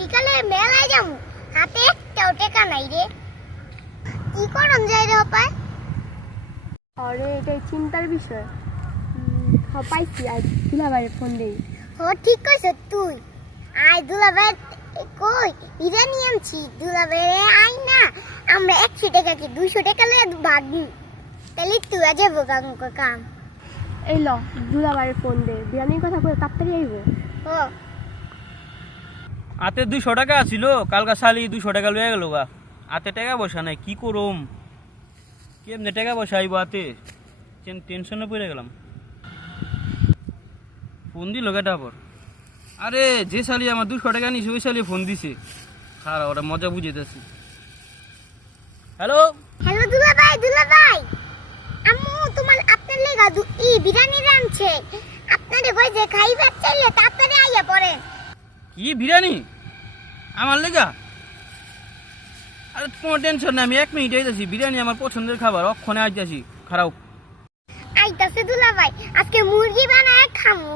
বিকালে মেলায় যাবো, হাতে একটাও টাকা নাই রে। কি করন যায় রে অপায়? আরে এটাই চিন্তার বিষয়। পাইছি, আর দুলাভাইয়ের ফোন দেই। ও ঠিক কইছ তুই। আয় দুলাভাই কই বিরিয়ানি আনছি, দুলাভাই আই না, আমরা 100 টাকা কি 200 টাকা লয়ে ভাগ দিই, তাহলে তুই আজ কাম। এই ল, দুলাভাইয়ের ফোন দে, বিরিয়ানির কথা কই তাড়াতাড়ি আইব। ও আতে 200 টাকা ছিল, কালকা শালি 200 টাকা লয়ে গেল গা। আতে টাকা পয়সা নাই, কি করুম, কেমনে টাকা পয়সা আইব আতে, টেনশনে পড়ে গেলাম। ফোন দিল কেটা পর, আরে যে শালি আমার 200 টাকা নিছে ওই শালি ফোন দিছে, খারাপ ওটা মজা বুঝেতেছি। হ্যালো হ্যালো দুলাভাই, দুলাভাই আম্মু তোমার আপনার লেগা বিরিয়ানি রাঁধছে, আপনারে কই যে খাইবার চাইলে তাড়াতাড়ি আইয়া পড়ে। কি বিরিয়ানি আমার লেগা? আরে কোনো টেনশন নাই, আমি 1 মিনিট আইতাছি, বিরিয়ানি আমার পছন্দের খাবার, অক্ষণে আইতাছি, খারাপ। আইতাছে দুলাভাই, আজকে মুরগি বানায় খামু।